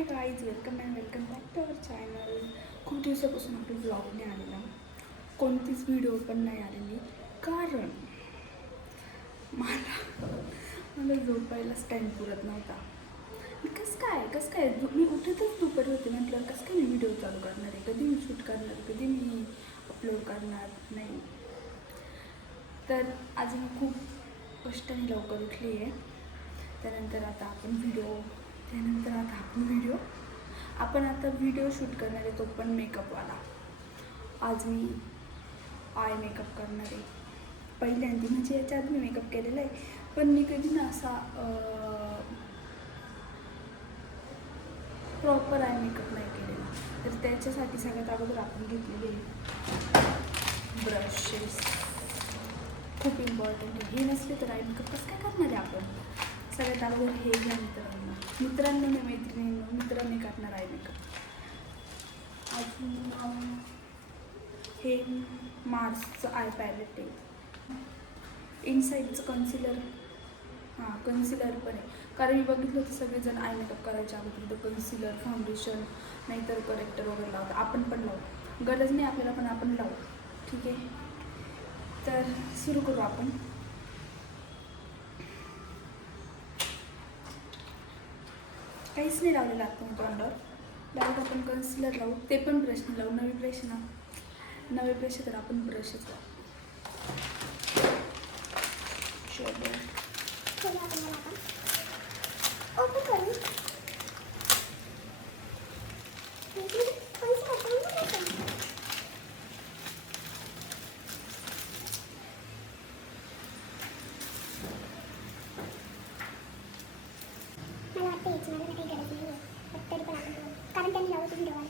High guys, welcome back to our channel. खूप दिवसापासून आपली व्लॉग नाही आलेला, कोणतीच व्हिडिओ पण नाही आलेली, कारण मला झोपायलाच टाईम पुरत नव्हता. कसं काय मी उठतच दुपारी होते. म्हटलं कसं काय मी व्हिडिओ चालू करणार आहे, कधी मी शूट करणार आहे, कधी मी अपलोड करणार नाही. तर आज मी खूप कष्टाने लवकर उठली आहे. त्यानंतर आता आपण व्हिडिओ शूट करणार आहे, तो पण मेकअपवाला. आज मी आय मेकअप करणार आहे पहिल्यांदा. म्हणजे याच्या आधी मी मेकअप केलेला आहे, पण मी कधी ना असा प्रॉपर आय मेकअप नाही केलेला. तर त्याच्यासाठी सगळ्यात अगोदर आपण घेतलेले ब्रशेस खूप इम्पॉर्टंट आहे. हे नसले तर आय मेकअप कसं काय करणार आहे आपण. सगळ्यात अगोदर हे घ्या मित्रांनी मित्रांनी करणार आहे मेकअप. अजून हे मार्सचं आय पॅलेट आहे. इनसाईडचं कन्सिलर पण आहे. कारण मी बघितलं होतं सगळेजण आय मेकअप करायच्या अगोदर कन्सिलर, फाउंडेशन नाहीतर करेक्टर वगैरे लावतं. आपण पण लावू, गरज नाही आपल्याला, पण आपण लावू. ठीक आहे, तर सुरू करू आपण. काहीच नाही लावलेलं आता मी तोंडावर. डायरेक्ट आपण कन्सिलर लावू, ते पण ब्रशने लावू. नवी ब्रश तर आपण ब्रशच लावू. कारण त्यांनी लावत व्हिडिओ आला.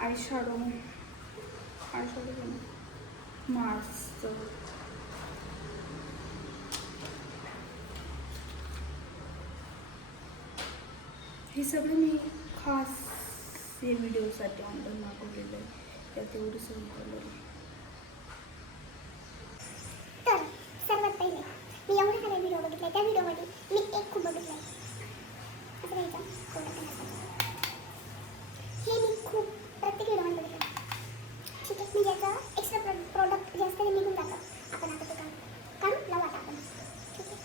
आयशॅडो मार्सचं. हे सगळं मी खास हे व्हिडिओसाठी ऑनलाईन मागवलेलं आहे. त्यात एवढं सगळं कलर. तर सर्वात पहिले मी एवढे सारे व्हिडिओ बघितले. त्या व्हिडिओमध्ये मी एक खूप बघितलं आहे. असं घ्यायचं हे मी खूप प्रत्येक व्हिडिओमध्ये बघितलं. ठीक आहे, म्हणजे याचं एक्स्ट्रा प्रोडक्ट जास्त निघून जातं. आपण आता ते काढून लावू आता आपण. ठीक आहे,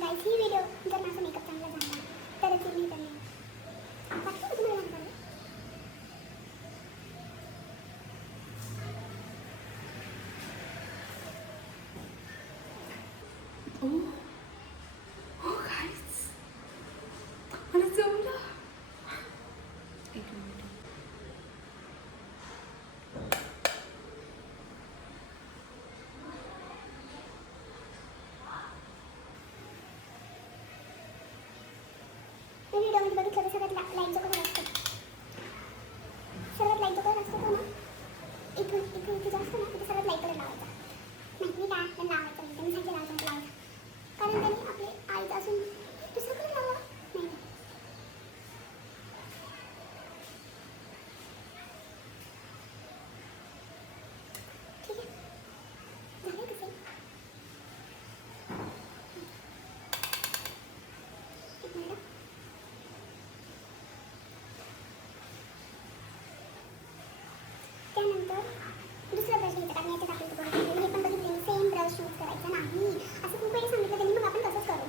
गाईज ही व्हिडिओ जर माझा मेकअप चांगला झाला तरच मी करेन. वाटतं तुम्हाला लहान हो गाईज, मला जमलं. एक मिनिट. व्हिडिओमध्ये बघितलं तर सगळ्यात लाईनचा कलर असतो. सर्वात लाईनचा कलर असतो तो ना इथे जास्त ना, इथे सर्वात लाईट कलर लावायचा. नाही मी काय लावायचा नाही, मी सांगितलं लावायचा. कारण त्यांनी आपले आईचं असून दुसरं कलर लावा नाही. ठीक आहे, झालं कसं एक मिनिट. त्यानंतर दुसरा ब्रश घ्यायचा. कारण याच्यात आपल्याला प्रोडक्ट हे पण बघितले सेम ब्रश यूज करायचा नाही असं खूप वेळी सांगितलं त्यांनी. मग आपण तसंच करू.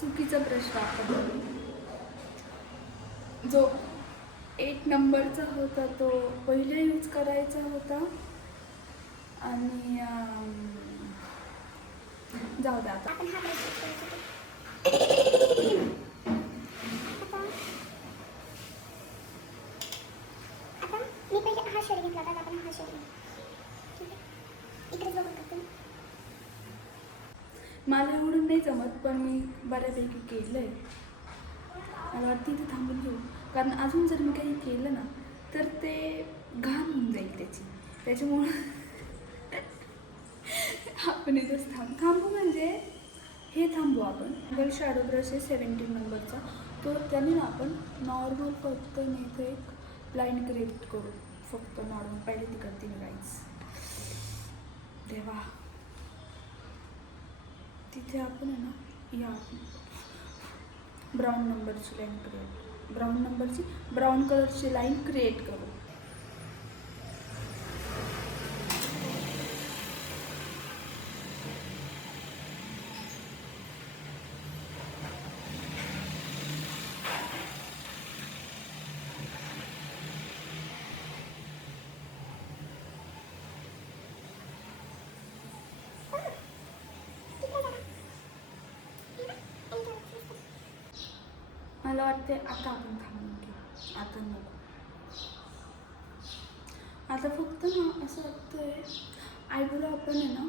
चुकीचा ब्रश वापरला. जो 8 नंबरचा होता तो पहिला यूज करायचा होता. आणि जाऊ द्या आता. आपण हा ब्रश यूज करायचा. आता मी पहिले हा शेड घेतला होता. आपण हा शेड घेऊ. ठीक आहे, इकडेच बघून करतो. मला एवढं नाही जमत, पण मी बऱ्यापैकी केलं आहे. मला वाटतं इथे थांबून घेऊ, कारण अजून जर मी काही केलं ना तर ते घाण होऊन जाईल त्याच्यामुळं आपण इथंच थांबू म्हणजे हे थांबू आपण. जर शॅडो ब्रश आहे 17 नंबरचा, तो त्याने ना आपण नॉर्मल फक्त इथे एक लाईन क्रिएट करू, फक्त नॉर्मल. पहिले ती करते मी गाईज. देवा, तिथे आपण आहे ना या ब्राऊन नंबरची लाईन ब्राऊन कलरची लाईन क्रिएट करू. मला वाटते आता आपण थांबून घेऊ, आता नको. आता फक्त ना असं वाटतंय आयब्रो आपण आहे ना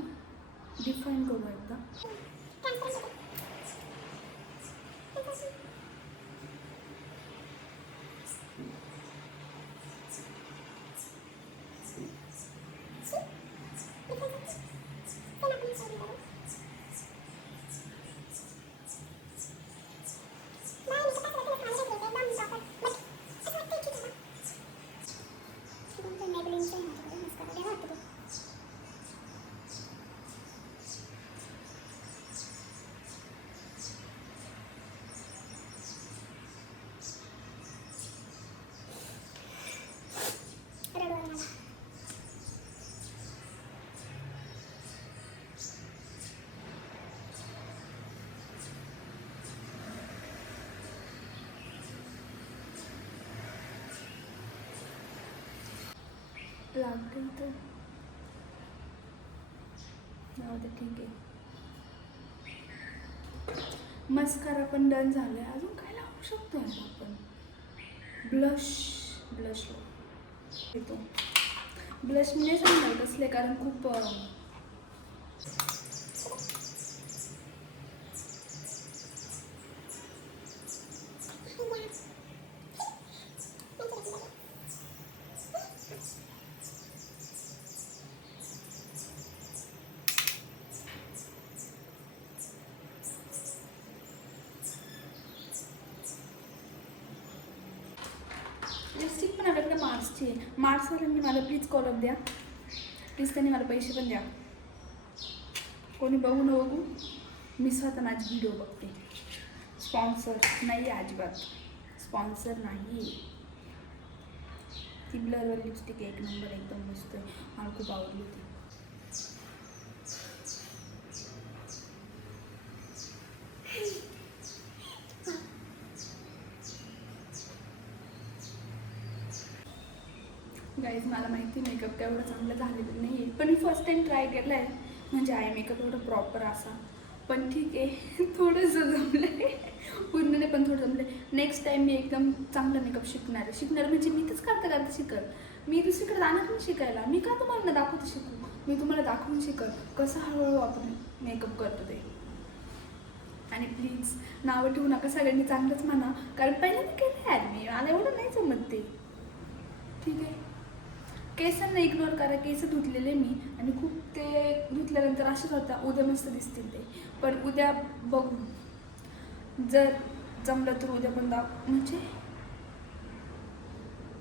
डिफाईन करू एकदा. लागतं तर जाऊ दे, ठीक आहे. मस्कारा पण डन झालं आहे. अजून काय लावू शकतो आपण? ब्लश येतो. ब्लश म्हणजे सांगणार कसले, कारण खूप लिपस्टिक पण आपल्याकडे मार्सची आहे. मार्सवाल्यांनी मला प्लीज कॉल द्या, प्लीज. त्यांनी मला पैसे पण द्या. कोणी बघू न बघू, मी स्वतः माझी व्हिडिओ बघते. स्पॉन्सर नाही आहे, अजिबात स्पॉन्सर नाही. ती ब्लरवाली लिपस्टिक एक नंबर, एकदम मस्त आहे. मला खूप आवडली होती. गाईज, मला माहिती मेकअप तेवढं चांगलं झालेलं नाही आहे, पण मी फर्स्ट टाईम ट्राय केलं आहे. म्हणजे आय मेकअप एवढं प्रॉपर असा, पण ठीक आहे. थोडंसं जमलं आहे, पूर्ण नाही पण थोडं जमलं आहे. नेक्स्ट टाईम मी एकदम चांगला मेकअप शिकणार म्हणजे मी तेच करता शिकल. मी दुसरीकडे जाणार नाही शिकायला. मी का तुम्हाला दाखवते शिकू, मी तुम्हाला दाखवून शिकल कसं हळूहळू आपण मेकअप करतो ते. आणि प्लीज नावं ठेवू नका, सगळ्यांनी चांगलंच म्हणा, कारण पहिल्यांदा केलं यार मी, मला एवढं नाही जमत ते. ठीक आहे. केसांना इग्नोर करा. केस धुतलेले मी, आणि खूप ते धुतल्यानंतर असेच होता. उद्या मस्त दिसतील ते, पण उद्या बघू. जर जमलं तर उद्या पण म्हणजे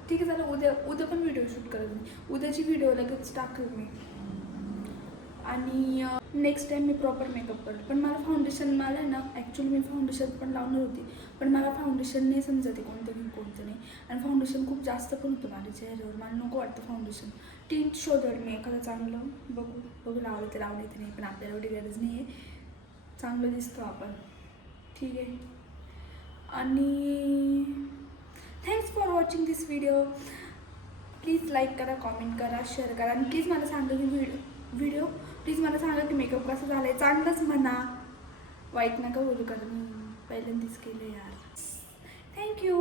ठीक आहे झालं. उद्या पण व्हिडिओ शूट करेल मी. उद्याची व्हिडिओ लगेच टाकेल मी. आणि नेक्स्ट टाईम मी प्रॉपर मेकअप करेल. पण मला फाउंडेशन, मला आहे ना ॲक्च्युली मी फाउंडेशन पण लावणार होती, पण मला फाउंडेशन नाही समजते कोणतं नाही. आणि फाउंडेशन खूप जास्त पण होतं माझ्या चेहऱ्यावर. मला नको वाटतं फाउंडेशन. टिंट शोधेल मी एखादं चांगलं. बघू लावलं ते नाही, पण आपल्याला एवढी गरज नाही आहे. चांगलं दिसतो आपण. ठीक आहे. आणि thanks for watching this video. Please like करा, कॉमेंट करा, शेअर करा, आणि प्लीज मला सांगा की व्हिडिओ प्लीज मला सांगा की मेकअप कसं झालं आहे. चांगलंच म्हणा, वाईट नका बोलू, कारण मी पहिल्यांदाच केलं यार. थँक्यू.